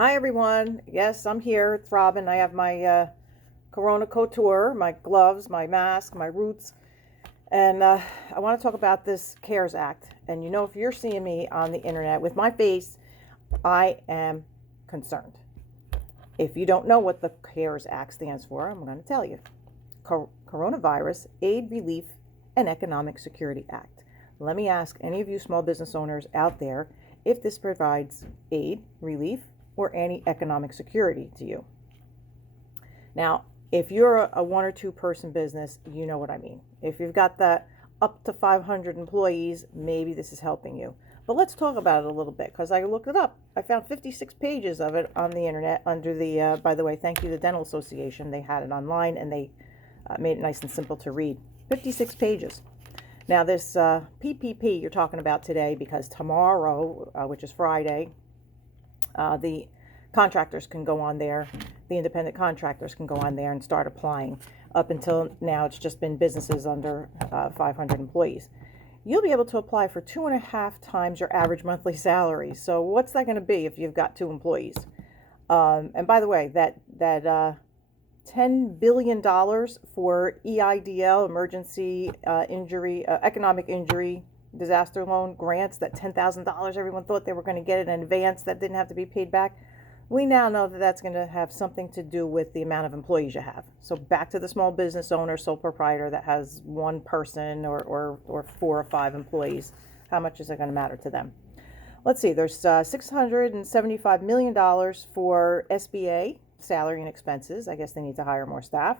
Hi everyone. Yes, I'm here. It's Robin. I have my Corona Couture, my gloves, my mask, my roots, and I want to talk about this CARES Act. And if you're seeing me on the internet with my face, I am concerned. If you don't know what the CARES Act stands for, I'm going to tell you. Coronavirus Aid, Relief, and Economic Security Act. Let me ask any of you small business owners out there if this provides aid, relief, or any economic security to you. Now, if you're a one or two person business, you know what I mean. If you've got that up to 500 employees, maybe this is helping you. But let's talk about it a little bit because I looked it up. I found 56 pages of it on the internet under the, by the way, thank you, the Dental Association. They had it online and they made it nice and simple to read. 56 pages. Now, this PPP you're talking about today, because tomorrow, which is Friday, the contractors can go on there, the independent contractors can go on there and start applying. Up until now, it's just been businesses under 500 employees. You'll be able to apply for 2.5 times your average monthly salary. So what's that going to be if you've got 2 employees? And by the way, that $10 billion for EIDL, emergency injury, economic injury disaster loan grants, that $10,000 everyone thought they were going to get in advance that didn't have to be paid back. We now know that that's going to have something to do with the amount of employees you have. So back to the small business owner, sole proprietor that has one person or 4 or 5 employees. How much is it going to matter to them? Let's see, there's $675 million for SBA, salary and expenses. I guess they need to hire more staff.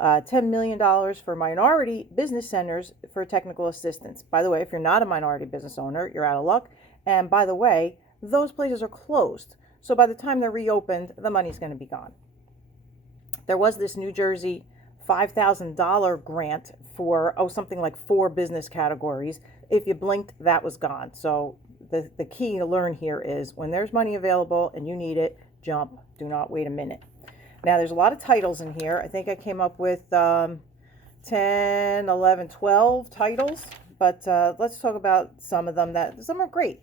$10 million for minority business centers for technical assistance. By the way, if you're not a minority business owner, you're out of luck. And by the way, those places are closed. So by the time they're reopened, the money's going to be gone. There was this New Jersey $5,000 grant for, something like 4 business categories. If you blinked, that was gone. So the key to learn here is when there's money available and you need it, jump. Do not wait a minute. Now, there's a lot of titles in here. I think I came up with 10, 11, 12 titles, but let's talk about some of them. Some are great.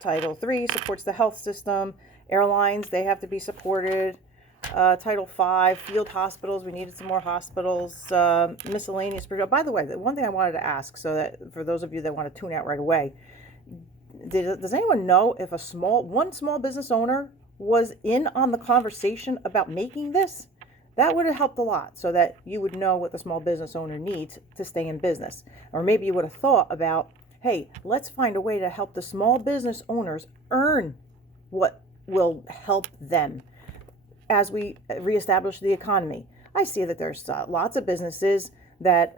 Title 3 supports the health system. Airlines, they have to be supported. Title 5, field hospitals. We needed some more hospitals. Miscellaneous. By the way, the one thing I wanted to ask, so that for those of you that want to tune out right away, does anyone know if one small business owner was in on the conversation about making this? That would have helped a lot so that you would know what the small business owner needs to stay in business. Or maybe you would have thought about, hey, let's find a way to help the small business owners earn what will help them as we reestablish the economy. I see that there's lots of businesses that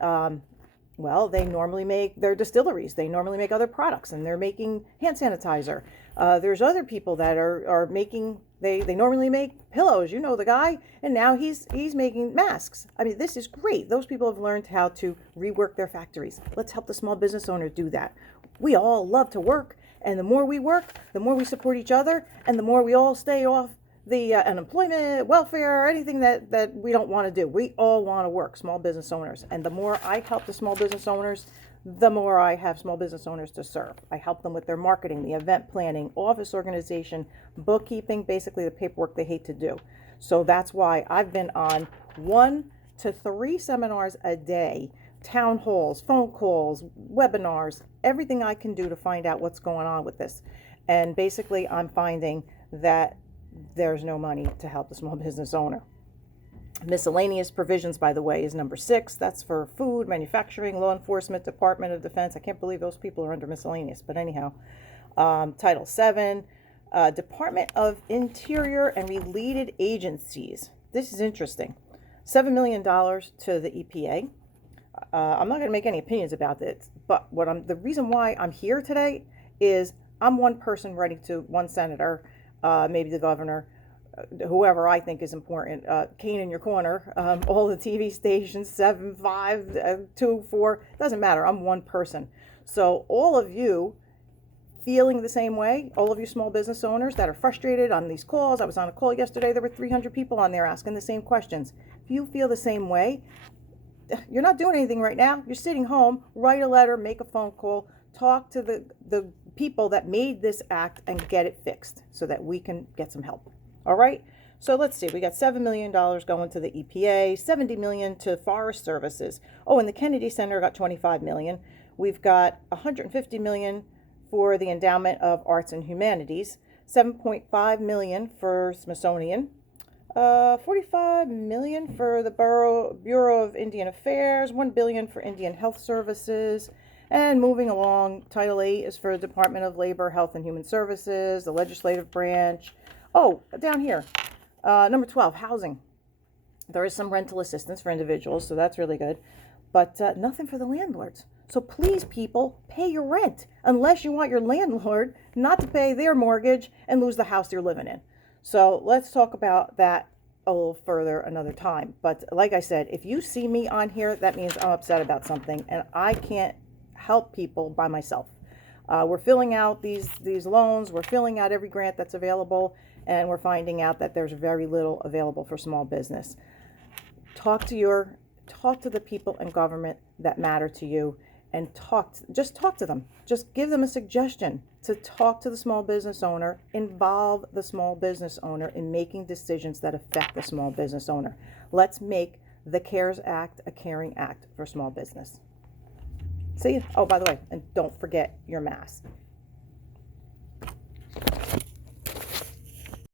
they normally make their distilleries. They normally make other products and they're making hand sanitizer. There's other people that are making, they normally make pillows, the guy, and now he's making masks. I mean, this is great. Those people have learned how to rework their factories. Let's help the small business owner do that. We all love to work, and the more we work, the more we support each other, and the more we all stay off the unemployment, welfare, anything that we don't want to do. We all want to work, small business owners. And the more I help the small business owners, the more I have small business owners to serve. I help them with their marketing, the event planning, office organization, bookkeeping, basically the paperwork they hate to do. So that's why I've been on 1 to 3 seminars a day, town halls, phone calls, webinars, everything I can do to find out what's going on with this. And basically I'm finding that there's no money to help the small business owner. Miscellaneous provisions, by the way, is number 6. That's for food, manufacturing, law enforcement, Department of Defense. I can't believe those people are under miscellaneous, but anyhow. Title 7, Department of Interior and related agencies. This is interesting. $7 million to the EPA. I'm not going to make any opinions about this, but the reason why I'm here today is I'm one person writing to one senator, maybe the governor, whoever I think is important, Kane in your corner, all the TV stations, 7, 5, 2, 4, doesn't matter. I'm one person. So all of you feeling the same way, all of you small business owners that are frustrated on these calls. I was on a call yesterday. There were 300 people on there asking the same questions. If you feel the same way, you're not doing anything right now. You're sitting home. Write a letter, make a phone call, talk to the people that made this act and get it fixed so that we can get some help. All right. So let's see. We got $7 million going to the EPA, $70 million to Forest Services. Oh, and the Kennedy Center got $25 million. We've got $150 million for the Endowment of Arts and Humanities, $7.5 million for Smithsonian, $45 million for the Bureau of Indian Affairs, $1 billion for Indian Health Services, and moving along, Title VIII is for the Department of Labor, Health and Human Services, the legislative branch. Oh, down here, number 12, housing. There is some rental assistance for individuals, so that's really good, but nothing for the landlords. So please, people, pay your rent, unless you want your landlord not to pay their mortgage and lose the house you're living in. So let's talk about that a little further another time. But like I said, if you see me on here, that means I'm upset about something, and I can't help people by myself. We're filling out these loans, we're filling out every grant that's available, and we're finding out that there's very little available for small business. Talk to the people in government that matter to you, and just talk to them. Just give them a suggestion to talk to the small business owner, involve the small business owner in making decisions that affect the small business owner. Let's make the CARES Act a caring act for small business. See you. Oh, by the way, and don't forget your mask.